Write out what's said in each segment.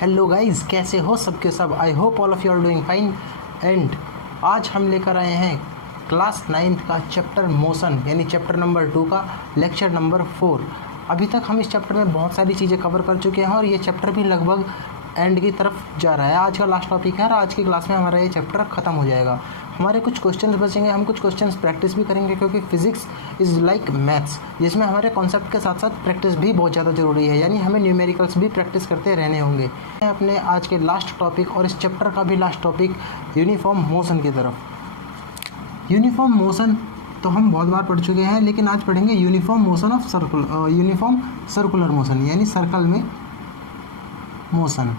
Hello guys, कैसे हो सबके सब। I hope all of you are doing fine. And आज हम लेकर आए हैं क्लास 9th का चैप्टर मोशन यानी चैप्टर नंबर 2 का लेक्चर नंबर 4। अभी तक हम इस चैप्टर में बहुत सारी चीज़ें कवर कर चुके हैं और ये चैप्टर भी लगभग एंड की तरफ जा रहा है। आज का लास्ट टॉपिक है और आज की क्लास में हमारा ये चैप्टर ख़त्म हो जाएगा। हमारे कुछ क्वेश्चंस बचेंगे, हम कुछ क्वेश्चंस प्रैक्टिस भी करेंगे क्योंकि फिजिक्स इज़ लाइक मैथ्स, जिसमें हमारे कॉन्सेप्ट के साथ साथ प्रैक्टिस भी बहुत ज़्यादा ज़रूरी है, यानी हमें न्यूमेरिकल्स भी प्रैक्टिस करते रहने होंगे। अपने आज के लास्ट टॉपिक और इस चैप्टर का भी लास्ट टॉपिक यूनिफॉर्म मोशन की तरफ। यूनिफॉर्म मोशन तो हम बहुत बार पढ़ चुके हैं, लेकिन आज पढ़ेंगे uniform motion of uniform circular motion यानी सर्कल में मोशन।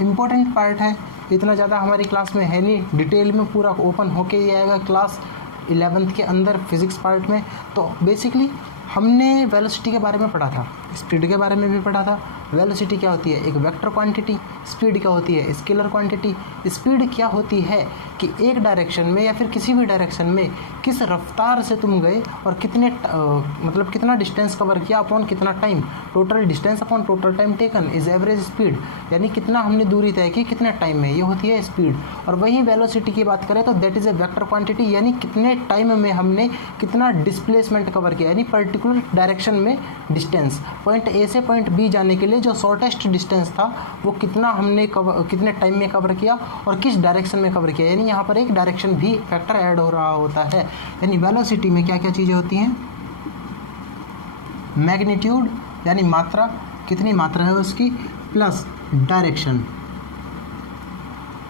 इम्पोर्टेंट पार्ट है, इतना ज़्यादा हमारी क्लास में है नहीं, डिटेल में पूरा ओपन होके ही आएगा क्लास 11th के अंदर फिजिक्स पार्ट में। तो बेसिकली हमने वेलोसिटी के बारे में पढ़ा था, स्पीड के बारे में भी पढ़ा था। वेलोसिटी क्या होती है? एक वेक्टर क्वांटिटी। स्पीड क्या होती है? Scalar quantity. स्पीड क्या होती है कि एक डायरेक्शन में या फिर किसी भी डायरेक्शन में किस रफ्तार से तुम गए और कितने मतलब कितना डिस्टेंस कवर किया अपॉन कितना time. Total distance upon total time taken is average speed, यानी कितना हमने दूरी तय की कितने टाइम में, ये होती है स्पीड। और वहीं वेलोसिटी की बात करें तो that is a vector quantity, यानी कितने टाइम में हमने कितना डिस्प्लेसमेंट कवर किया, यानी पर्टिकुलर डायरेक्शन में डिस्टेंस। पॉइंट ए से पॉइंट बी जाने के लिए जो शॉर्टेस्ट डिस्टेंस था वो कितना हमने कितने टाइम में कवर किया और किस डायरेक्शन में कवर किया, यानी यहाँ पर एक डायरेक्शन भी फैक्टर ऐड हो रहा होता है। यानी वेलोसिटी में क्या क्या चीज़ें होती हैं? मैग्नीट्यूड यानी मात्रा, कितनी मात्रा है उसकी, प्लस डायरेक्शन।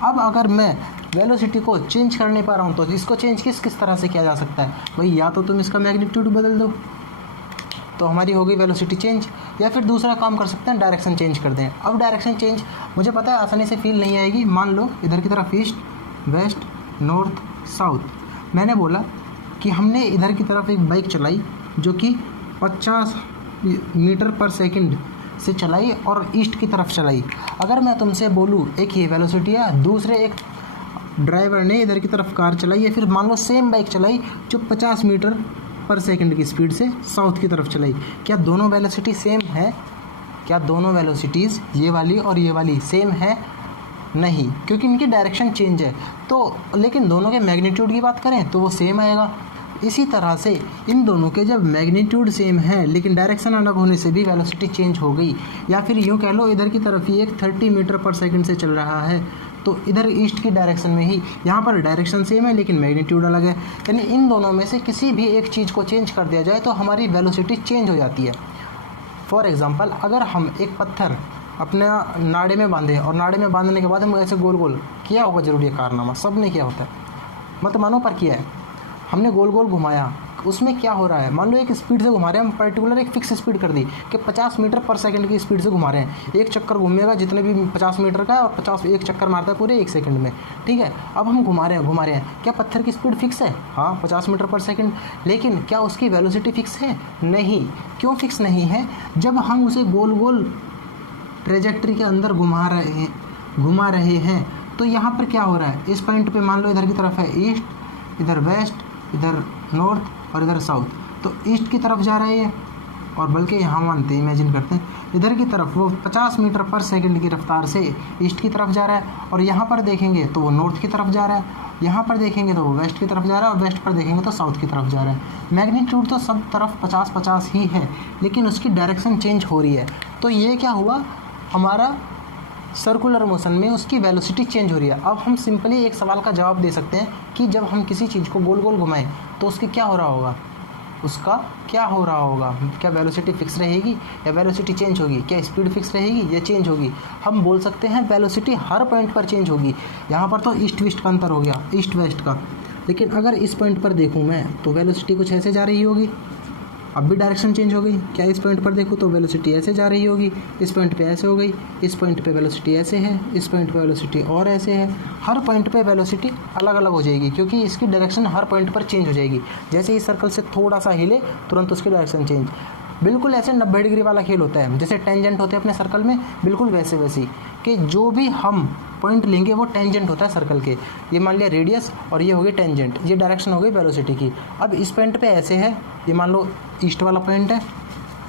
अब अगर मैं वेलोसिटी को चेंज कर नहीं पा रहा हूँ तो इसको चेंज किस तरह से किया जा सकता है भाई? या तो तुम इसका मैग्नीट्यूड बदल दो तो हमारी हो गई वेलोसिटी चेंज, या फिर दूसरा काम कर सकते हैं डायरेक्शन चेंज कर दें। अब डायरेक्शन चेंज मुझे पता है आसानी से फील नहीं आएगी। मान लो इधर की तरफ ईस्ट, वेस्ट, नॉर्थ, साउथ। मैंने बोला कि हमने इधर की तरफ एक बाइक चलाई जो कि 50 मीटर पर सेकंड से चलाई और ईस्ट की तरफ चलाई। अगर मैं तुमसे बोलूँ एक ही वेलोसिटी है, दूसरे एक ड्राइवर ने इधर की तरफ कार चलाई या फिर मान लो सेम बाइक चलाई जो 50 मीटर पर सेकंड की स्पीड से साउथ की तरफ चलाई, क्या दोनों वेलोसिटी सेम है? क्या दोनों वेलोसिटीज़ ये वाली और ये वाली सेम है? नहीं, क्योंकि इनकी डायरेक्शन चेंज है। तो लेकिन दोनों के मैग्नीट्यूड की बात करें तो वो सेम आएगा। इसी तरह से इन दोनों के जब मैग्नीट्यूड सेम है लेकिन डायरेक्शन अलग होने से भी वेलोसिटी चेंज हो गई, या फिर यूँ कह लो इधर की तरफ ही एक 30 मीटर पर सेकंड से चल रहा है तो इधर ईस्ट की डायरेक्शन में ही यहाँ पर डायरेक्शन सेम है लेकिन मैग्नीट्यूड अलग है, यानी इन दोनों में से किसी भी एक चीज़ को चेंज कर दिया जाए तो हमारी वेलोसिटी चेंज हो जाती है। फॉर एग्जांपल, अगर हम एक पत्थर अपने नाड़े में बांधे और नाड़े में बांधने के बाद हम ऐसे गोल गोल किया होगा, जरूरी है कारनामा सबने किया होता है, मत मानो पर किया है, हमने गोल गोल घुमाया, उसमें क्या हो रहा है? मान लो एक स्पीड से घुमा रहे हैं हम, पर्टिकुलर एक फिक्स स्पीड कर दी कि 50 मीटर पर सेकंड की स्पीड से घुमा रहे हैं। एक चक्कर घूमेगा जितने भी 50 मीटर का है और 50 एक चक्कर मारता है पूरे 1 सेकंड में, ठीक है। अब हम घुमा रहे हैं, क्या पत्थर की स्पीड फिक्स है? हाँ, 50 मीटर पर सेकंड, लेकिन क्या उसकी वेलोसिटी फिक्स है? नहीं। क्यों फिक्स नहीं है? जब हम उसे गोल गोल ट्रेजेक्ट्री के अंदर घुमा रहे हैं तो यहाँ पर क्या हो रहा है? इस पॉइंट पे मान लो इधर की तरफ है ईस्ट, इधर वेस्ट, इधर नॉर्थ और इधर साउथ, तो ईस्ट की तरफ जा रहे हैं और बल्कि यहाँ मानते हैं, इमेजिन करते हैं इधर की तरफ वो 50 मीटर पर सेकंड की रफ्तार से ईस्ट की तरफ जा रहा है और यहाँ पर देखेंगे तो वो नॉर्थ की तरफ जा रहा है, यहाँ पर देखेंगे तो वो वेस्ट की तरफ जा रहा है और वेस्ट पर देखेंगे तो साउथ की तरफ जा रहा है। मैग्नीट्यूड तो सब तरफ 50-50 ही है लेकिन उसकी डायरेक्शन चेंज हो रही है। तो ये क्या हुआ? हमारा सर्कुलर मोशन में उसकी वेलोसिटी चेंज हो रही है। अब हम सिंपली एक सवाल का जवाब दे सकते हैं कि जब हम किसी चीज़ को गोल गोल घुमाएं तो उसकी क्या हो रहा होगा? उसका क्या हो रहा होगा? क्या वेलोसिटी फिक्स रहेगी या वेलोसिटी चेंज होगी? क्या स्पीड फिक्स रहेगी या चेंज होगी? हम बोल सकते हैं वेलोसिटी हर पॉइंट पर चेंज होगी। यहाँ पर तो ईस्ट वेस्ट का अंतर हो गया, ईस्ट वेस्ट का, लेकिन अगर इस पॉइंट पर देखूँ मैं तो वेलोसिटी कुछ ऐसे जा रही होगी, अब भी डायरेक्शन चेंज हो गई। क्या इस पॉइंट पर देखूँ तो वेलोसिटी ऐसे जा रही होगी, इस पॉइंट पे ऐसे हो गई, इस पॉइंट पे वेलोसिटी ऐसे है, इस पॉइंट पे वेलोसिटी और ऐसे है। हर पॉइंट पे वेलोसिटी अलग अलग हो जाएगी क्योंकि इसकी डायरेक्शन हर पॉइंट पर चेंज हो जाएगी। जैसे ही सर्कल से थोड़ा सा हिले तुरंत उसकी डायरेक्शन चेंज। बिल्कुल ऐसे 90 डिग्री वाला खेल होता है, जैसे टेंजेंट होते हैं अपने सर्कल में, बिल्कुल वैसे वैसी कि जो भी हम पॉइंट लेंगे वो टेंजेंट होता है सर्कल के। ये मान लिया रेडियस और ये हो गई टेंजेंट, ये डायरेक्शन हो गई वेलोसिटी की। अब इस पॉइंट पे ऐसे है, ये मान लो ईस्ट वाला पॉइंट है,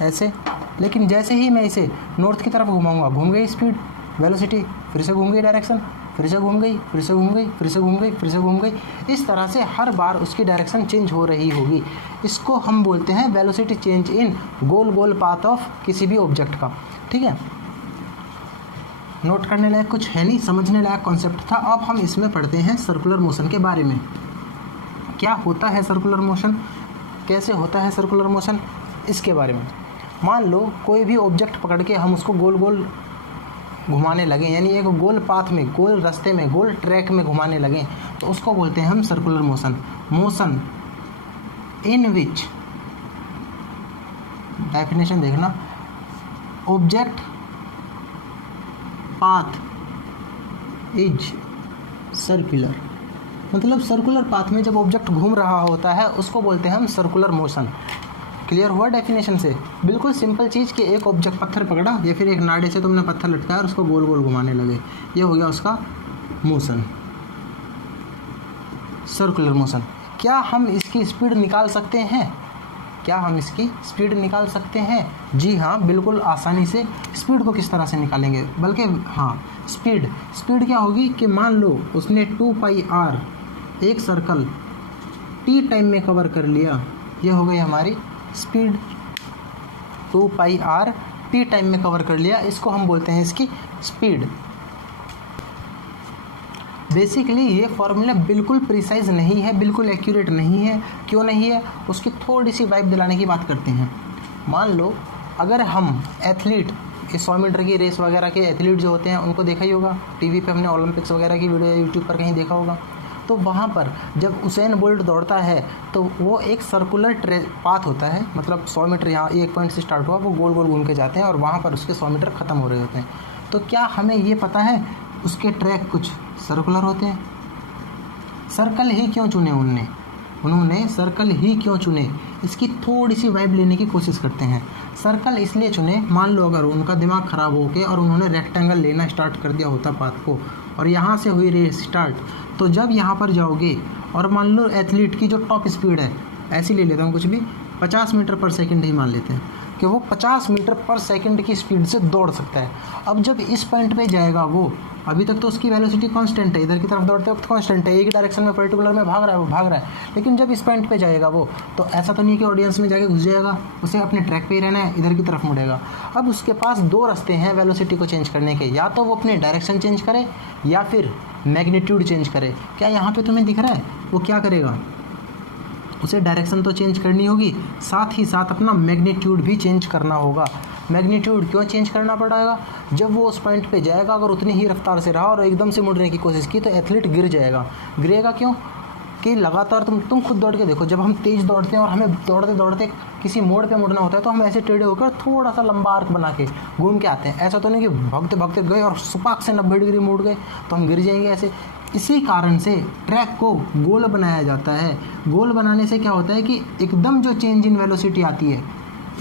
ऐसे, लेकिन जैसे ही मैं इसे नॉर्थ की तरफ घुमाऊंगा, घूम गई स्पीड, वेलोसिटी, फिर से घूम गई डायरेक्शन, फिर से घूम गई, फिर से घूम गई, फिर से घूम गई, फिर से घूम गई। इस तरह से हर बार उसकी डायरेक्शन चेंज हो रही होगी। इसको हम बोलते हैं velocity change in goal goal path of किसी भी ऑब्जेक्ट का। ठीक है, नोट करने लायक कुछ है नहीं, समझने लायक कॉन्सेप्ट था। अब हम इसमें पढ़ते हैं सर्कुलर मोशन के बारे में। क्या होता है सर्कुलर मोशन, कैसे होता है सर्कुलर मोशन, इसके बारे में। मान लो कोई भी ऑब्जेक्ट पकड़ के हम उसको गोल गोल घुमाने लगे, यानी एक गोल पाथ में, गोल रास्ते में, गोल ट्रैक में घुमाने लगे, तो उसको बोलते हैं हम circular motion. Motion in which, definition देखना, ऑब्जेक्ट पाथ इज सर्कुलर, मतलब सर्कुलर पाथ में जब ऑब्जेक्ट घूम रहा होता है उसको बोलते हैं हम सर्कुलर मोशन। क्लियर हुआ डेफिनेशन से? बिल्कुल सिंपल चीज़ कि एक ऑब्जेक्ट पत्थर पकड़ा या फिर एक नाड़े से तुमने पत्थर लटकाया और उसको गोल गोल घुमाने लगे, ये हो गया उसका मोशन, सर्कुलर मोशन। क्या हम इसकी स्पीड निकाल सकते हैं? क्या हम इसकी स्पीड निकाल सकते हैं? जी हाँ, बिल्कुल आसानी से। स्पीड को किस तरह से निकालेंगे, बल्कि हाँ, स्पीड क्या होगी कि मान लो उसने 2πr एक सर्कल t टाइम में कवर कर लिया, ये हो गई हमारी स्पीड। 2πr t टाइम में कवर कर लिया, इसको हम बोलते हैं इसकी स्पीड। बेसिकली ये फॉर्मूला बिल्कुल प्रिसाइज नहीं है, बिल्कुल एक्यूरेट नहीं है। क्यों नहीं है? उसकी थोड़ी सी वाइब दिलाने की बात करते हैं। मान लो अगर हम एथलीट, ये 100 मीटर की रेस वगैरह के एथलीट जो होते हैं उनको देखा ही होगा, टीवी पे हमने ओलंपिक्स वगैरह की वीडियो यूट्यूब पर कहीं देखा होगा, तो वहाँ पर जब उसेन बोल्ट दौड़ता है तो वो एक सर्कुलर पाथ होता है, मतलब 100 मीटर यहाँ एक पॉइंट से स्टार्ट हुआ, वो गोल गोल घूम के जाते हैं और वहाँ पर उसके 100 मीटर ख़त्म हो रहे होते हैं। तो क्या हमें ये पता है उसके ट्रैक कुछ सर्कुलर होते हैं? सर्कल ही क्यों चुने उन्होंने सर्कल ही क्यों चुने? इसकी थोड़ी सी वाइब लेने की कोशिश करते हैं। सर्कल इसलिए चुने, मान लो अगर उनका दिमाग ख़राब हो के और उन्होंने रेक्टेंगल लेना स्टार्ट कर दिया होता पाथ को, और यहाँ से हुई रेस स्टार्ट, तो जब यहाँ पर जाओगे और मान लो एथलीट की जो टॉप स्पीड है, ऐसी ले लेता हूँ कुछ भी, 50 मीटर पर सेकंड ही मान लेते हैं कि वो 50 मीटर पर सेकंड की स्पीड से दौड़ सकता है। अब जब इस पॉइंट पे जाएगा वो, अभी तक तो उसकी वेलोसिटी कांस्टेंट है, इधर की तरफ दौड़ते वक्त कांस्टेंट है, एक डायरेक्शन में पर्टिकुलर में भाग रहा है, लेकिन जब इस पॉइंट पे जाएगा वो, तो ऐसा तो नहीं कि ऑडियंस में जाके घुस जाएगा, उसे अपने ट्रैक पे ही रहना है, इधर की तरफ मुड़ेगा। अब उसके पास दो रास्ते हैं वेलोसिटी को चेंज करने के, या तो वो अपनी डायरेक्शन चेंज करे या फिर मैग्नीट्यूड चेंज करे। क्या यहाँ पे तुम्हें दिख रहा है? वो क्या करेगा, उसे डायरेक्शन तो चेंज करनी होगी, साथ ही साथ अपना मैग्नीट्यूड भी चेंज करना होगा। मैग्नीट्यूड क्यों चेंज करना पड़ेगा? जब वो उस पॉइंट पे जाएगा, अगर उतनी ही रफ्तार से रहा और एकदम से मुड़ने की कोशिश की तो एथलीट गिर जाएगा। गिरेगा क्यों? कि लगातार तुम खुद दौड़ के देखो, जब हम तेज़ दौड़ते हैं और हमें दौड़ते दौड़ते किसी मोड़ पे मुड़ना होता है तो हम ऐसे टेढ़े होकर थोड़ा सा लंबा आर्क बना के घूम के आते हैं। ऐसा तो नहीं कि भागते भागते गए और सुपाक से 90 डिग्री मुड़ गए तो हम गिर जाएंगे ऐसे। इसी कारण से ट्रैक को गोल बनाया जाता है। गोल बनाने से क्या होता है कि एकदम जो चेंज इन वेलोसिटी आती है,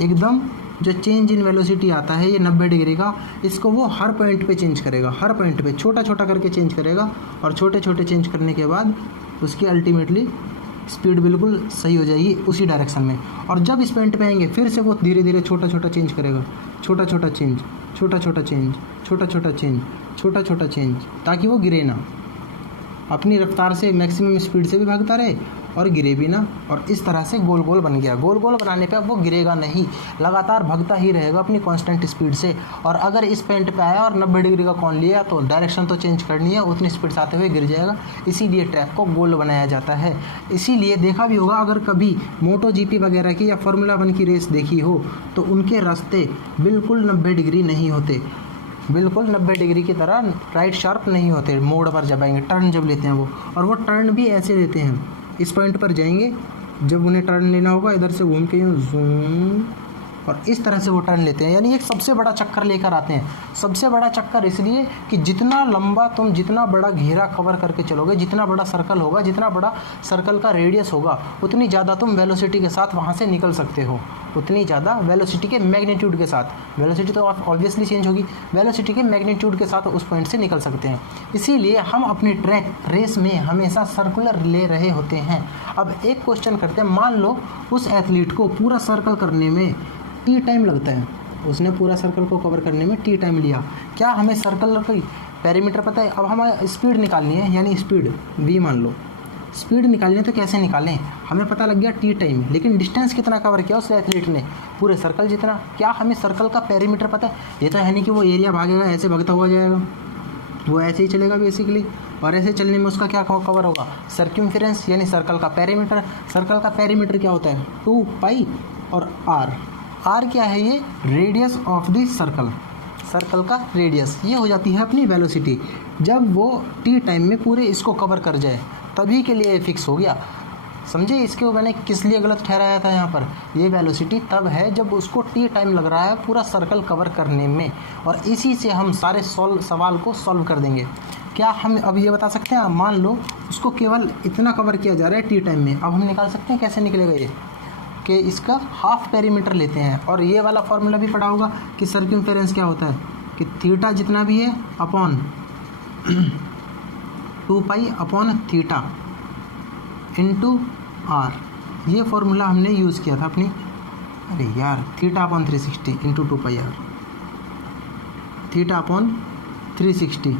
एकदम जो चेंज इन वेलोसिटी आता है ये 90 डिग्री का, इसको वो हर पॉइंट पे चेंज करेगा, हर पॉइंट पे छोटा छोटा करके चेंज करेगा, और छोटे छोटे चेंज करने के बाद उसकी अल्टीमेटली स्पीड बिल्कुल सही हो जाएगी उसी डायरेक्शन में। और जब इस पॉइंट पे आएंगे फिर से वो धीरे धीरे छोटा छोटा चेंज करेगा, छोटा छोटा चेंज, छोटा छोटा चेंज, छोटा छोटा चेंज, छोटा छोटा चेंज, ताकि वो गिरे ना, अपनी रफ्तार से मैक्सिमम स्पीड से भी भागता रहे और गिरे भी ना। और इस तरह से गोल गोल बन गया। गोल गोल बनाने पे अब वो गिरेगा नहीं, लगातार भागता ही रहेगा अपनी कांस्टेंट स्पीड से। और अगर इस पॉइंट पे आया और 90 डिग्री का कौन लिया तो डायरेक्शन तो चेंज करनी है, उतनी स्पीड से आते हुए गिर जाएगा। इसीलिए ट्रैक को गोल बनाया जाता है। इसीलिए देखा भी होगा, अगर कभी मोटो जीपी वगैरह की या फार्मूला 1 की रेस देखी हो तो उनके रास्ते बिल्कुल 90 डिग्री नहीं होते, बिल्कुल 90 डिग्री की तरह राइट शार्प नहीं होते। मोड़ पर जब आएंगे, टर्न जब लेते हैं वो, और वो टर्न भी ऐसे लेते हैं, इस पॉइंट पर जाएंगे, जब उन्हें टर्न लेना होगा इधर से घूम के यूँ जूम, और इस तरह से वो टर्न लेते हैं, यानी एक सबसे बड़ा चक्कर लेकर आते हैं। सबसे बड़ा चक्कर इसलिए कि जितना लंबा तुम, जितना बड़ा घेरा कवर करके चलोगे, जितना बड़ा सर्कल होगा, जितना बड़ा सर्कल का रेडियस होगा, उतनी ज़्यादा तुम वेलोसिटी के साथ वहाँ से निकल सकते हो, उतनी ज़्यादा वेलोसिटी के मैग्नीट्यूड के साथ। वेलोसिटी तो ऑब्वियसली चेंज होगी, वेलोसिटी के मैग्नीट्यूड के साथ उस पॉइंट से निकल सकते हैं। इसीलिए हम अपनी ट्रैक रेस में हमेशा सर्कुलर ले रहे होते हैं। अब एक क्वेश्चन करते हैं, मान लो उस एथलीट को पूरा सर्कल करने में टी टाइम लगता है, उसने पूरा सर्कल को कवर करने में टी टाइम लिया। क्या हमें सर्कल की पेरीमीटर पता है? अब हमें स्पीड निकालनी है, यानी स्पीड v मान लो, स्पीड निकालनी है तो कैसे निकालें? हमें पता लग गया टी टाइम, लेकिन डिस्टेंस कितना कवर किया उस एथलीट ने? पूरे सर्कल जितना। क्या हमें सर्कल का पेरीमीटर पता है? ये तो है नहीं कि वो एरिया भागेगा ऐसे भागता हुआ जाएगा, वो ऐसे ही चलेगा बेसिकली, और ऐसे चलने में उसका क्या कवर होगा? सर्क्यूम्फेरेंस, यानी सर्कल का पेरीमीटर। सर्कल का पेरीमीटर क्या होता है? 2 पाई और आर क्या है? ये radius of the circle, circle का रेडियस। ये हो जाती है अपनी वेलोसिटी। जब वो टी टाइम में पूरे इसको कवर कर जाए तभी के लिए फिक्स हो गया। समझे इसके मैंने किस लिए गलत ठहराया था यहाँ पर? ये वेलोसिटी तब है जब उसको टी टाइम लग रहा है पूरा सर्कल कवर करने में, और इसी से हम सारे सवाल को सॉल्व कर देंगे। क्या हम अब ये बता सकते हैं? मान लो उसको केवल इतना कवर किया जा रहा है टी टाइम में, अब हम निकाल सकते हैं कैसे निकलेगा ये, कि इसका हाफ पेरीमीटर लेते हैं, और ये वाला फॉर्मूला भी पढ़ा होगा कि सर्क्यूम्फेरेंस क्या होता है, कि थीटा जितना भी है upon 2 pi upon theta into R. ये फॉर्मूला हमने यूज़ किया था अपनी, अरे यार, theta upon 360 into 2 pi R, theta upon 360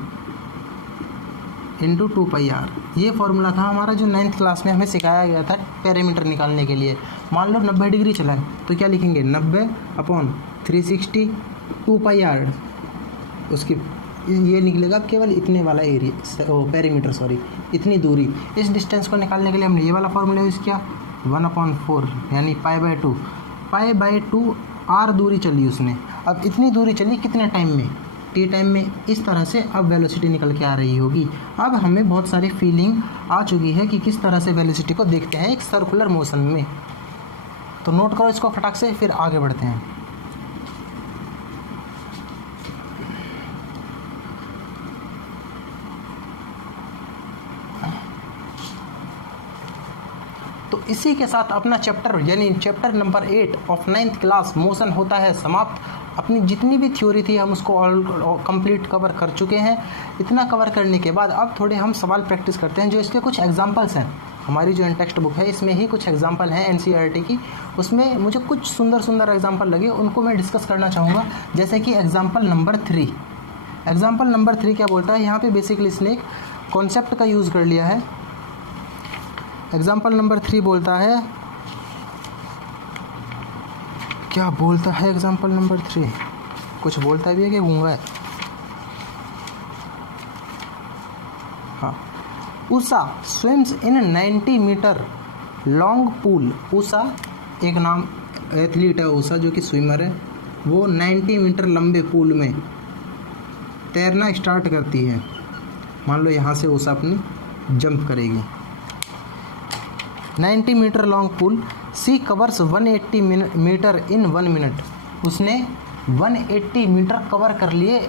into 2 pi R. ये फॉर्मूला था हमारा जो 9th क्लास में हमें सिखाया गया था पेरीमीटर निकालने के लिए। मान लो 90 डिग्री चला है तो क्या लिखेंगे? 90 अपॉन 360 2 पाई आर, उसकी ये निकलेगा केवल इतने वाला एरिया, पेरीमीटर सॉरी, इतनी दूरी। इस डिस्टेंस को निकालने के लिए हमने ये वाला फॉर्मूला यूज़ किया, 1/4 यानी π/2, π/2 आर दूरी चली उसने। अब इतनी दूरी चली कितने टाइम में? टी टाइम में। इस तरह से अब वेलोसिटी निकल के आ रही होगी। अब हमें बहुत सारी फीलिंग आ चुकी है कि किस तरह से वेलोसिटी को देखते हैं एक सर्कुलर मोशन में। तो नोट करो इसको फटाक से, फिर आगे बढ़ते हैं। तो इसी के साथ अपना चैप्टर यानी chapter number 8 of 9th class motion होता है समाप्त। अपनी जितनी भी थ्योरी थी हम उसको ऑल कंप्लीट कवर कर चुके हैं। इतना कवर करने के बाद अब थोड़े हम सवाल प्रैक्टिस करते हैं, जो इसके कुछ एग्जांपल्स हैं। हमारी जो टेक्स्ट बुक है इसमें ही कुछ एग्जांपल हैं एनसीईआरटी की, उसमें मुझे कुछ सुंदर सुंदर एग्जांपल लगे, उनको मैं डिस्कस करना चाहूँगा। जैसे कि एग्जांपल नंबर 3। एग्जांपल नंबर 3 क्या बोलता है? यहाँ पे बेसिकली इसने एक कॉन्सेप्ट का यूज़ कर लिया है। एग्जांपल नंबर 3 बोलता है, क्या बोलता है एग्जांपल नंबर 3? कुछ बोलता भी है कि गूंगा है? हाँ, Usha swims in 90 metre long pool. Usha एक नाम एथलीट है उषा, जो कि स्विमर है। वो 90 मीटर लंबे पूल में तैरना स्टार्ट करती है। मान लो यहाँ से उषा अपनी जंप करेगी। 90 मीटर लॉन्ग पूल, सी कवर्स 180 मीटर इन 1 मिनट। उसने 180 मीटर कवर कर लिए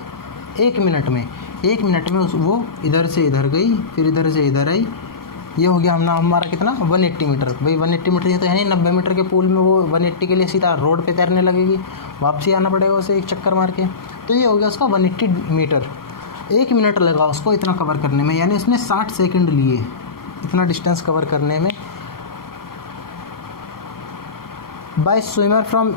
1 मिनट में। 1 मिनट में वो इधर से इधर गई, फिर इधर से इधर आई। ये हो गया हमारा कितना? 180 मीटर। भाई 180 मीटर ये तो है नहीं, 90 मीटर के पूल में वो 180 के लिए सीधा रोड पे तैरने लगेगी, वापसी आना पड़ेगा उसे एक चक्कर मार के। तो ये हो गया उसका 180 मीटर। 1 मिनट लगा उसको इतना कवर करने में, यानी उसने 60 सेकंड लिए इतना डिस्टेंस कवर करने में। By swimmer from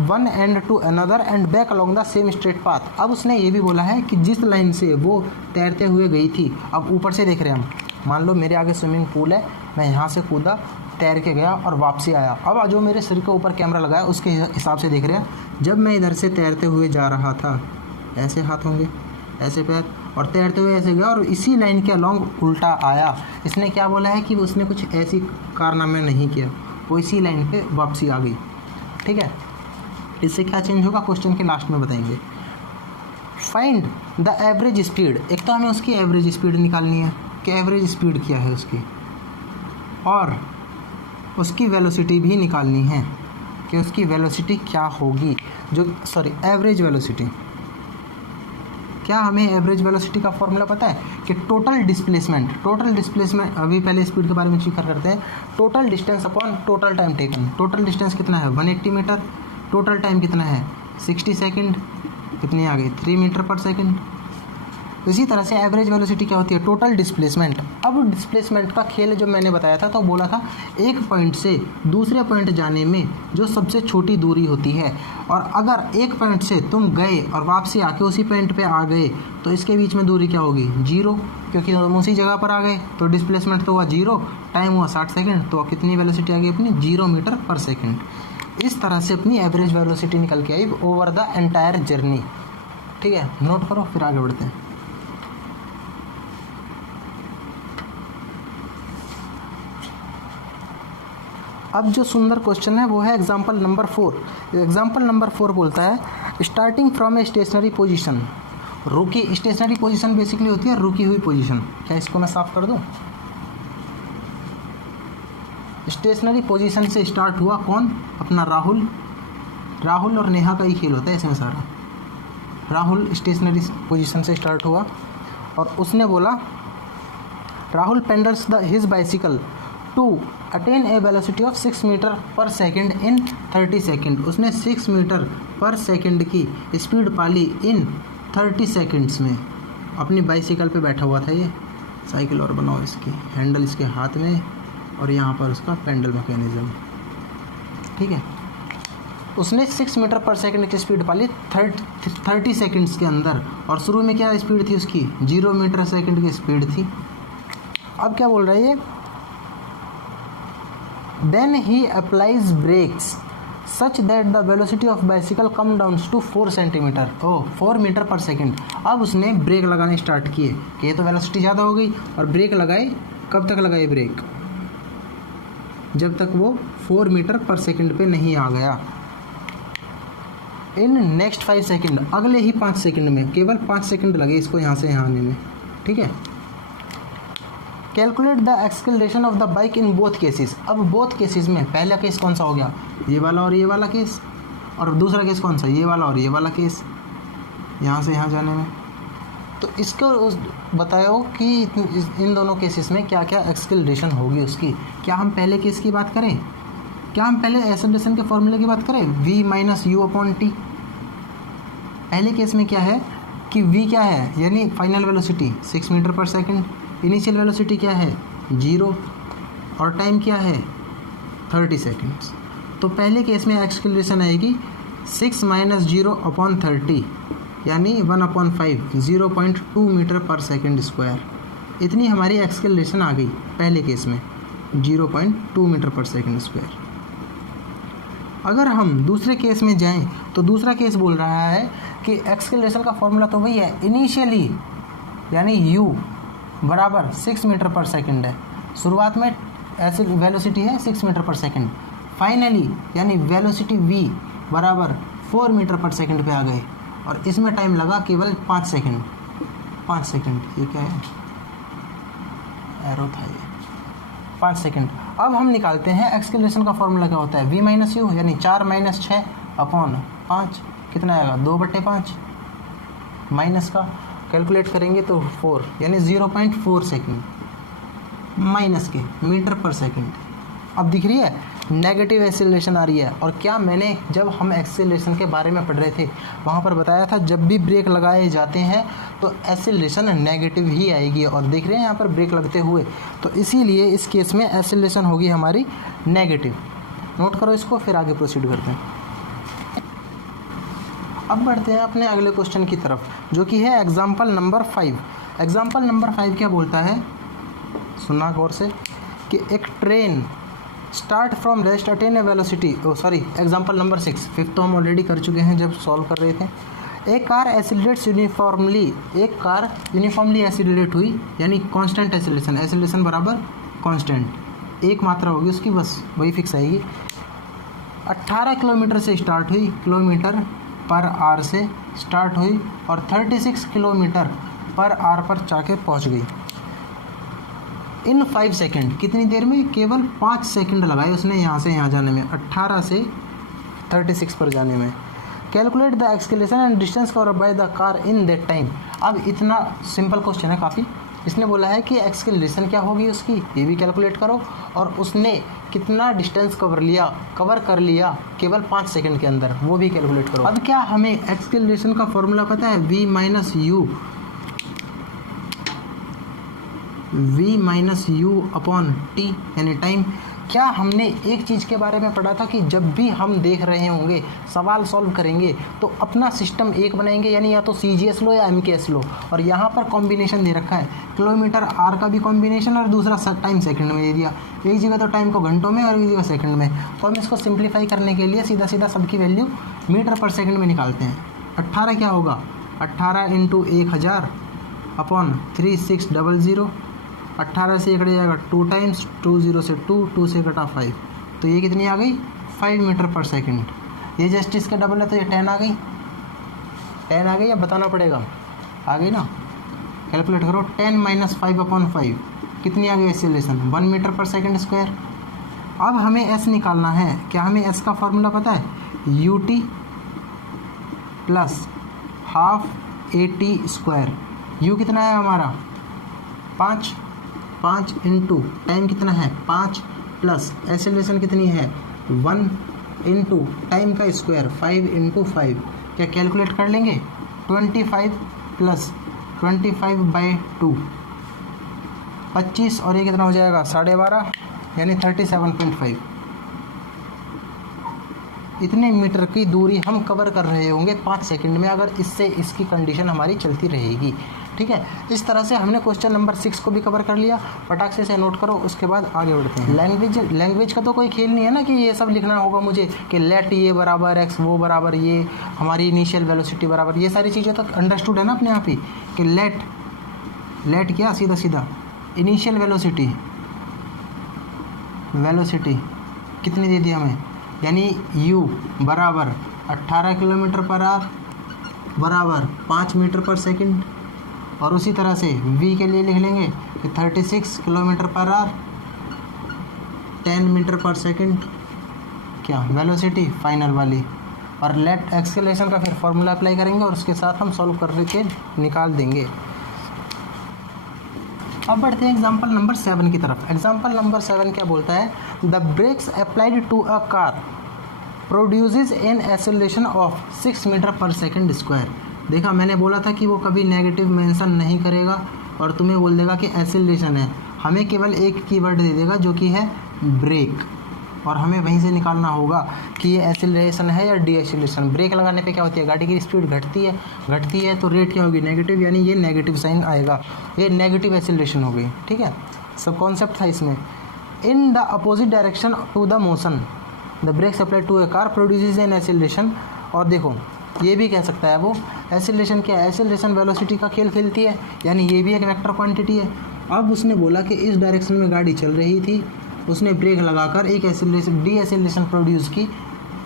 one end to another end back along the same straight path. अब उसने ये भी बोला है कि जिस लाइन से वो तैरते हुए गई थी, अब ऊपर से देख रहे हैं हम, मान लो मेरे आगे स्विमिंग पूल है, मैं यहाँ से कूदा, तैर के गया और वापसी आया। अब जो मेरे सिर के ऊपर कैमरा लगा है उसके हिसाब से देख रहे हैं, जब मैं इधर से तैरते हुए जा रहा था, ऐसे हाथ होंगे, ऐसे पैर, और तैरते हुए ऐसे गया और इसी लाइन के अलॉन्ग उल्टा आया। इसने क्या बोला है कि उसने कुछ ऐसी कारनामे नहीं किया, वो इसी लाइन पे वापसी आ गई। ठीक है, इससे क्या चेंज होगा क्वेश्चन के लास्ट में बताएंगे। Find the average speed. एक तो हमें उसकी एवरेज स्पीड निकालनी है कि एवरेज स्पीड क्या है उसकी, और उसकी वेलोसिटी भी निकालनी है कि उसकी वेलोसिटी क्या होगी। Average velocity. क्या हमें एवरेज वेलोसिटी का फॉर्मूला पता है? कि टोटल डिस्प्लेसमेंट, अभी पहले स्पीड के बारे में जिक्र करते हैं। Total distance upon total time taken. Total distance कितना है? 180 मीटर। टोटल टाइम कितना है? 60 सेकंड। कितनी आ गई? 3 मीटर पर सेकंड। इसी तरह से एवरेज वेलोसिटी क्या होती है, टोटल डिस्प्लेसमेंट। अब डिस्प्लेसमेंट का खेल जो मैंने बताया था तो बोला था एक पॉइंट से दूसरे पॉइंट जाने में जो सबसे छोटी दूरी होती है, और अगर एक पॉइंट से तुम गए और वापसी आके उसी पॉइंट पे आ गए तो इसके बीच में दूरी क्या होगी, 0, क्योंकि तुम उसी जगह पर आ गए तो डिस्प्लेसमेंट तो हुआ 0, टाइम हुआ 60 सेकेंड, तो कितनी वेलोसिटी आ गई अपनी, 0 मीटर पर सेकेंड। इस तरह से अपनी एवरेज वेलोसिटी निकल के आई ओवर द एंटायर जर्नी। ठीक है, नोट करो, फिर आगे बढ़ते हैं। अब जो सुंदर क्वेश्चन है वो है एग्जाम्पल नंबर 4। एग्जाम्पल नंबर 4 बोलता है starting from a stationary position, रुकी। स्टेशनरी पोजीशन बेसिकली होती है रुकी हुई पोजीशन। क्या इसको मैं साफ कर दूं? स्टेशनरी पोजीशन से स्टार्ट हुआ कौन, अपना राहुल और नेहा का ही खेल होता है इसमें सारा। राहुल स्टेशनरी पोजीशन से स्टार्ट हुआ और उसने बोला Rahul pedals his bicycle to attain a velocity of 6 metre per second in 30 second. उसने 6 मीटर पर सेकेंड की स्पीड पाली इन 30 सेकेंड्स में। अपनी बाइसिकल पे बैठा हुआ था ये, साइकिल और बनाओ, इसकी हैंडल इसके हाथ में और यहाँ पर उसका पेंडल मैकेनिज्म। ठीक है, उसने 6 मीटर पर सेकंड की स्पीड पाली 30 सेकंड्स के अंदर, और शुरू में क्या स्पीड थी उसकी, 0 मीटर सेकंड की स्पीड थी। अब क्या बोल रहा है ये, then he applies brakes such that the velocity of bicycle come down to 4 centimetre 4 metre पर सेकंड। अब उसने ब्रेक लगाने स्टार्ट किए कि ये तो वेलोसिटी ज़्यादा हो गई, और ब्रेक लगाए, कब तक लगाए ब्रेक, जब तक वो 4 मीटर पर सेकंड पे नहीं आ गया। इन नेक्स्ट 5 सेकंड, अगले ही 5 सेकंड में, केवल 5 सेकंड लगे इसको यहाँ से यहाँ आने में। ठीक है, calculate the acceleration of the bike in both cases. अब बोथ केसेस में पहला केस कौन सा हो गया, ये वाला और ये वाला केस, और दूसरा केस कौन सा, ये वाला और ये वाला केस, यहाँ से यहाँ जाने में। तो इसको बताओ कि इन दोनों केसेस में क्या क्या एक्सेलरेशन होगी उसकी। क्या हम पहले केस की बात करें, क्या हम पहले एक्सेलरेशन के फॉर्मूले की बात करें, v minus you upon T. पहले केस में क्या है कि v क्या है, यानी फाइनल वेलोसिटी 6 मीटर पर सेकंड, इनिशियल वेलोसिटी क्या है 0, और टाइम क्या है 30 सेकेंड्स। तो पहले केस में एक्सेलरेशन आएगी 6 माइनस 0 अपॉन 30, यानी 1/5, 0.2 मीटर पर सेकेंड स्क्वायर। इतनी हमारी एक्सेलरेशन आ गई पहले केस में, 0.2 मीटर पर सेकेंड स्क्वायर। अगर हम दूसरे केस में जाएं तो दूसरा केस बोल रहा है कि एक्सेलरेशन का फॉर्मूला तो वही है, इनिशियली यानी u बराबर 6 मीटर पर सेकंड है, शुरुआत में ऐसे वेलोसिटी है 6 मीटर पर सेकंड, फाइनली यानी वेलोसिटी v बराबर 4 मीटर पर सेकंड पे आ गए, और इसमें टाइम लगा केवल 5 सेकंड। 5 सेकंड, ये क्या है, एरो था ये, 5 सेकंड। अब हम निकालते हैं एक्सेलरेशन का फॉर्मूला क्या होता है, v माइनस यू, यानी 4 माइनस 6 अपॉन 5, कितना आएगा 2/5, माइनस का कैलकुलेट करेंगे तो 4, यानी 0.4 सेकंड माइनस के मीटर पर सेकंड। अब दिख रही है नेगेटिव एक्सेलरेशन आ रही है। और क्या मैंने जब हम एक्सेलरेशन के बारे में पढ़ रहे थे वहाँ पर बताया था, जब भी ब्रेक लगाए जाते हैं तो एक्सेलरेशन नेगेटिव ही आएगी, और देख रहे हैं यहाँ पर ब्रेक लगते हुए, तो इसीलिए इस केस में एक्सेलरेशन होगी हमारी नेगेटिव। नोट करो इसको, फिर आगे प्रोसीड करते हैं। अब बढ़ते हैं अपने अगले क्वेश्चन की तरफ, जो कि है एग्जाम्पल नंबर 5। एग्जाम्पल नंबर 5 क्या बोलता है, सुनना गौर से, कि एक train start from rest attain a velocity, example number 6, 5 तो हम ऑलरेडी कर चुके हैं जब सॉल्व कर रहे थे। एक कार एसिलेट्स यूनिफॉर्मली, एक कार यूनिफॉर्मली एसिलेट हुई, यानी कांस्टेंट एसिलेशन, एसिलेशन बराबर कांस्टेंट, एक मात्रा होगी उसकी, बस वही फिक्स आएगी। 18 किलोमीटर से स्टार्ट हुई, किलोमीटर पर आवर से स्टार्ट हुई, और 36 किलोमीटर पर आवर पर जाके पहुंच गई इन 5 सेकेंड। कितनी देर में, केवल 5 सेकेंड लगाए उसने यहाँ से यहाँ जाने में, 18 से 36 पर जाने में। Calculate the acceleration and distance covered by the car in that time. अब इतना सिंपल क्वेश्चन है काफ़ी। इसने बोला है कि एक्सेलरेशन क्या होगी उसकी, ये भी कैलकुलेट करो, और उसने कितना डिस्टेंस कवर कर लिया केवल 5 सेकंड के अंदर, वो भी कैलकुलेट करो। अब क्या हमें एक्सेलरेशन का फॉर्मूला पता है, v minus you v minus you upon T यानी टाइम। क्या हमने एक चीज़ के बारे में पढ़ा था कि जब भी हम देख रहे होंगे सवाल सॉल्व करेंगे तो अपना सिस्टम एक बनाएंगे, यानी या तो CGS लो या MKS लो, और यहाँ पर कॉम्बिनेशन दे रखा है किलोमीटर आर का भी कॉम्बिनेशन और दूसरा टाइम सेकंड में दे दिया। एक जगह तो टाइम को घंटों में और एक जगह सेकंड में। तो हम इसको सिंप्लीफाई करने के लिए सीधा सीधा सबकी वैल्यू मीटर पर सेकंड में निकालते हैं। 18 क्या होगा, 18 इंटू 1000 अपॉन 3600। 18 से कट जाएगा 2 टाइम्स, 2 0 से 2, 2 से कटा 5, तो ये कितनी आ गई 5 मीटर पर सेकंड। ये जस्ट इसका डबल है तो ये 10 आ गई। 10 आ गई, अब बताना पड़ेगा, आ गई ना। कैलकुलेट करो, 10 माइनस 5 अपॉन 5 कितनी आ गई एक्सीलरेशन 1 मीटर पर सेकंड स्क्वायर। अब हमें एस निकालना है। क्या हमें एस का फॉर्मूला पता है, UT plus half AT square. You कितना है हमारा 5 इंटू टाइम कितना है 5 प्लस एक्सेलरेशन कितनी है 1 इंटू टाइम का स्क्वायर 5 इंटू 5। क्या कैलकुलेट कर लेंगे, 25 प्लस 25/2 25, और ये कितना हो जाएगा 12.5 यानी 37.5। इतने मीटर की दूरी हम कवर कर रहे होंगे 5 सेकंड में, अगर इससे इसकी कंडीशन हमारी चलती रहेगी। ठीक है, इस तरह से हमने क्वेश्चन नंबर 6 को भी कवर कर लिया। फटाक से नोट करो, उसके बाद आगे बढ़ते हैं। लैंग्वेज का तो कोई खेल नहीं है ना कि ये सब लिखना होगा मुझे कि लेट ये बराबर एक्स वो बराबर ये हमारी इनिशियल वेलोसिटी बराबर, ये सारी चीज़ें तो अंडरस्टूड है ना अपने आप ही कि लेट क्या सीधा सीधा इनिशियल वेलोसिटी कितनी दे दी हमें, यानी u बराबर 18 किलोमीटर पर आवर बराबर 5 मीटर पर सेकंड। और उसी तरह से v के लिए लिख लेंगे कि 36 किलोमीटर पर आवर 10 मीटर पर सेकंड, क्या वेलोसिटी फाइनल वाली। और लेट एक्सेलरेशन का फिर फॉर्मूला अप्लाई करेंगे और उसके साथ हम सॉल्व करके निकाल देंगे। अब बढ़ते हैं एग्जाम्पल नंबर 7 की तरफ। एग्जाम्पल नंबर 7 क्या बोलता है, the brakes applied to a car produces an acceleration of 6 metre पर सेकंड स्क्वायर। देखा, मैंने बोला था कि वो कभी नेगेटिव मेंशन नहीं करेगा और तुम्हें बोल देगा कि एक्सेलरेशन है। हमें केवल एक कीवर्ड दे देगा जो कि है ब्रेक, और हमें वहीं से निकालना होगा कि ये एक्सेलरेशन है या डी एक्सेलरेशन। ब्रेक लगाने पे क्या होती है, गाड़ी की स्पीड घटती है तो रेट क्या होगी नेगेटिव, यानी ये नेगेटिव साइन आएगा, ये नेगेटिव एक्सेलरेशन हो गई। ठीक है, सब कॉन्सेप्ट था इसमें। In the opposite direction to the motion the brakes applied to a car produces an acceleration. और देखो, ये भी कह सकता है वो एक्सेलरेशन क्या है, एक्सेलरेशन वेलोसिटी का खेल खेलती है, यानी ये भी एक वेक्टर क्वांटिटी है। अब उसने बोला कि इस डायरेक्शन में गाड़ी चल रही थी, उसने ब्रेक लगाकर एक एक्सेलरेशन डी एक्सेलरेशन प्रोड्यूस की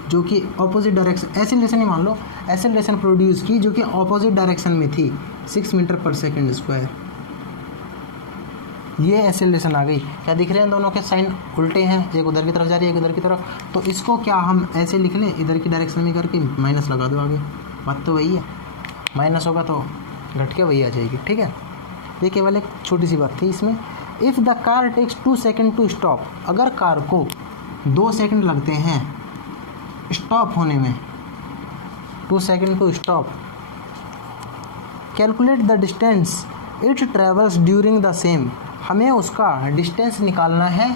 जो कि ऑपोजिट डायरेक्शन, एक्सेलरेशन ही मान लो, एक्सेलरेशन प्रोड्यूस की जो कि ऑपोजिट डायरेक्शन में थी 6 मीटर पर सेकंड स्क्वायर। ये एक्सेलरेशन आ गई। क्या दिख रहे हैं, दोनों के साइन उल्टे हैं, एक उधर की तरफ जा रही है एक उधर की तरफ। तो इसको क्या हम ऐसे लिख लें, इधर की डायरेक्शन में करके माइनस लगा दो आगे, बात तो वही है, माइनस होगा तो घट के वही आ जाएगी। ठीक है, ये केवल एक छोटी सी बात थी इसमें। If the car takes 2 second to stop, अगर कार को 2 सेकेंड लगते हैं स्टॉप होने में, 2 second to stop, calculate the distance it travels during the same. हमें उसका डिस्टेंस निकालना है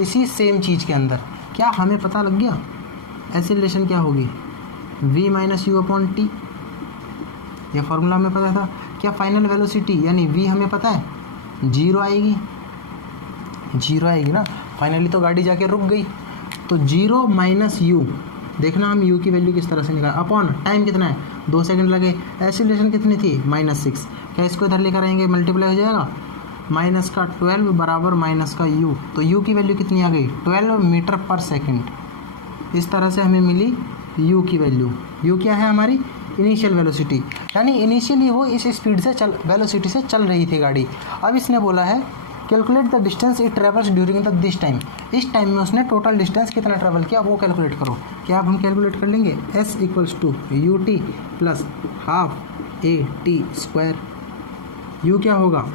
इसी सेम चीज़ के अंदर। क्या हमें पता लग गया एक्सेलरेशन क्या होगी, v minus you upon T, ये फार्मूला हमें पता था। क्या फाइनल वेलोसिटी यानी v हमें पता है 0 आएगी, 0 आएगी ना, फाइनली तो गाड़ी जाके रुक गई। तो 0 माइनस यू, देखना हम u की वैल्यू किस तरह से निकाल, अपॉन टाइम कितना है 2 सेकंड लगे, एक्सेलरेशन कितनी थी -6। क्या इसको इधर लेकर आएंगे, मल्टीप्लाई हो जाएगा, माइनस का 12 बराबर माइनस का u, तो u की वैल्यू कितनी आ गई 12 मीटर पर सेकंड। इस तरह से हमें मिली u की वैल्यू। u क्या है हमारी इनिशियल वेलोसिटी, यानी इनिशियली वो इस स्पीड से वेलोसिटी से चल रही थी गाड़ी। अब इसने बोला है calculate the distance it travels during the this time, इस टाइम में उसने टोटल डिस्टेंस कितना ट्रेवल किया वो कैलकुलेट करो। क्या अब हम कैलकुलेट कर लेंगे, s equals to u t plus half a t square. u क्या होगा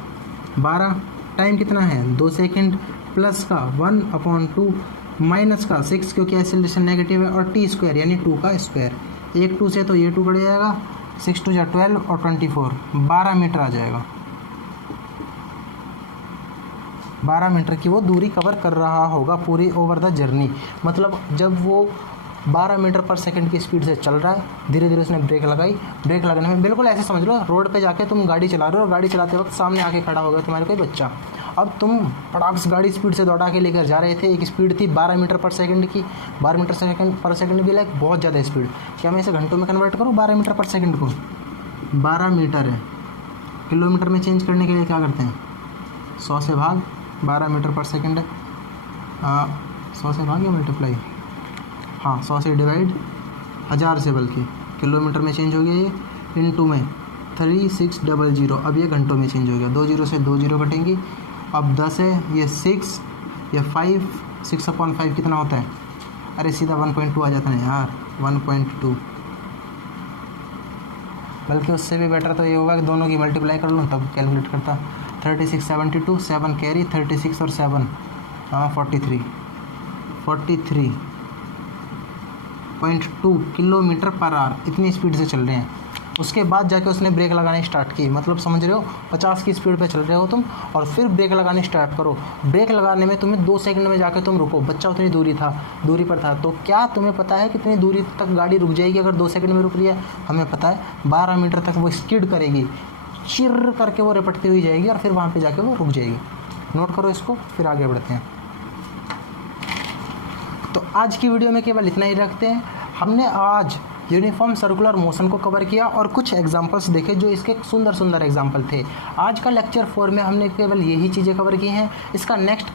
12, टाइम कितना है 2 सेकेंड, प्लस का 1/2 माइनस का 6 क्योंकि एक्सेलरेशन नेगेटिव है, और टी स्क्वायर यानी 2 का स्क्वायर। 1 2 से तो ये 2 बढ़ जाएगा, 6 2 12 और 24, 12 मीटर आ जाएगा। 12 मीटर की वो दूरी कवर कर रहा होगा पूरी ओवर द जर्नी। मतलब जब वो 12 मीटर पर सेकंड की स्पीड से चल रहा है, धीरे धीरे उसने ब्रेक लगाई। ब्रेक लगाने में बिल्कुल ऐसे समझ लो रोड पे जाके तुम गाड़ी चला रहे हो और गाड़ी चलाते वक्त सामने आके खड़ा हो गया तुम्हारे कोई बच्चा। अब तुम फटाक से गाड़ी स्पीड से दौड़ा के लेकर जा रहे थे, एक स्पीड थी 12 मीटर पर सेकंड की। 12 मीटर पर सेकंड भी लाइक बहुत ज़्यादा स्पीड। क्या मैं इसे घंटों में कन्वर्ट करूँ 12 मीटर पर सेकंड को? 12 मीटर है, किलोमीटर में चेंज करने के लिए क्या करते हैं? 100 से भाग 12 मीटर पर सेकंड है, 100 से भाग या मल्टीप्लाई, हाँ 100 से डिवाइड 1000 से, बल्कि किलोमीटर में चेंज हो गया ये, इनटू में 3600। अब ये घंटों में चेंज हो गया, 2 जीरो से 2 जीरो कटेंगी। अब 10 है, ये 6, ये 5, 6/5 कितना होता है? अरे सीधा 1.2 आ जाता है यार, 1.2। बल्कि उससे भी बेटर तो ये होगा कि दोनों की मल्टीप्लाई कर लूँ तब कैलकुलेट करता। 36 72, 7 कैरी, 36 और 7 43.2 किलोमीटर पर आवर, इतनी स्पीड से चल रहे हैं। उसके बाद जाके उसने ब्रेक लगाने स्टार्ट की। मतलब समझ रहे हो 50 की स्पीड पे चल रहे हो तुम और फिर ब्रेक लगाने स्टार्ट करो। ब्रेक लगाने में तुम्हें 2 सेकंड में जाके तुम रुको। बच्चा उतनी दूरी पर था, तो क्या तुम्हें पता है कितनी दूरी तक गाड़ी रुक जाएगी अगर 2 सेकंड में रुक रही है? हमें पता है 12 मीटर तक वो स्किड करेगी, चिर करके वो रपटती हुई जाएगी और फिर वहाँ पर जाके वो रुक जाएगी। नोट करो इसको, फिर आगे बढ़ते हैं। तो आज की वीडियो में केवल इतना ही रखते हैं। हमने आज यूनिफॉर्म सर्कुलर मोशन को कवर किया और कुछ एग्जांपल्स देखे जो इसके सुंदर सुंदर एग्जांपल थे। आज का लेक्चर 4 में हमने केवल यही चीज़ें कवर की हैं। इसका नेक्स्ट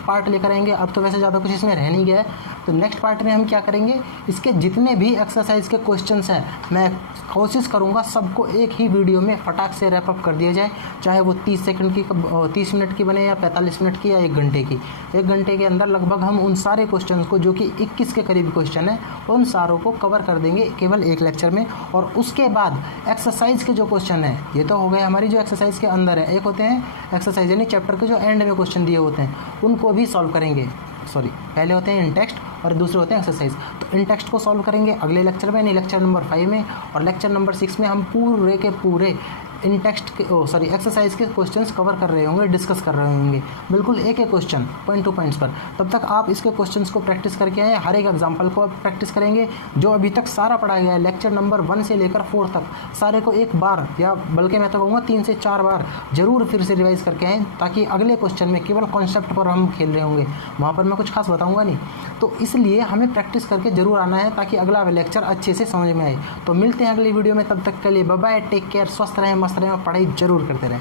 पार्ट लेकर आएंगे। अब तो वैसे ज़्यादा कुछ इसमें रह नहीं गया है, तो नेक्स्ट पार्ट में हम क्या करेंगे, इसके जितने भी एक्सरसाइज के क्वेश्चंस हैं मैं कोशिश करूँगा सबको एक ही वीडियो में फटाक से रैप अप कर दिया जाए, चाहे वो 30 मिनट की बने या 45 मिनट की या 1 घंटे की। 1 घंटे के अंदर लगभग हम उन सारे क्वेश्चन को, जो कि 21 के करीब क्वेश्चन है, उन सारों को कवर कर देंगे केवल एक लेक्चर में। और उसके बाद एक्सरसाइज के जो क्वेश्चन है, ये तो हो गए हमारी जो एक्सरसाइज के अंदर है, एक होते हैं एक्सरसाइज यानी चैप्टर के जो एंड में क्वेश्चन दिए होते हैं उनको भी सॉल्व करेंगे। पहले होते हैं इन टेक्स्ट और दूसरे होते हैं एक्सरसाइज। तो इन टेक्स्ट को सॉल्व करेंगे अगले लेक्चर में, यानी लेक्चर नंबर 5 में। और लेक्चर नंबर 6 में हम पूरे के पूरे इन टेक्स्ट के एक्सरसाइज के क्वेश्चंस कवर कर रहे होंगे, डिस्कस कर रहे होंगे, बिल्कुल एक एक क्वेश्चन पॉइंट टू पॉइंट्स पर। तब तक आप इसके क्वेश्चंस को प्रैक्टिस करके आए, हर एक एग्जांपल को आप प्रैक्टिस करेंगे। जो अभी तक सारा पढ़ा गया है लेक्चर नंबर 1 से लेकर 4 तक, सारे को एक बार या बल्कि मैं तो कहूँगा 3 से 4 बार जरूर फिर से रिवाइज करके आएँ, ताकि अगले क्वेश्चन में केवल कॉन्सेप्ट पर हम खेल रहे होंगे, वहाँ पर मैं कुछ खास बताऊँगा नहीं। तो इसलिए हमें प्रैक्टिस करके जरूर आना है ताकि अगला लेक्चर अच्छे से समझ में आए। तो मिलते हैं अगली वीडियो में, तब तक के लिए बाय बाय, टेक केयर, स्वस्थ रहें, मस्त रहें और पढ़ाई जरूर करते रहें।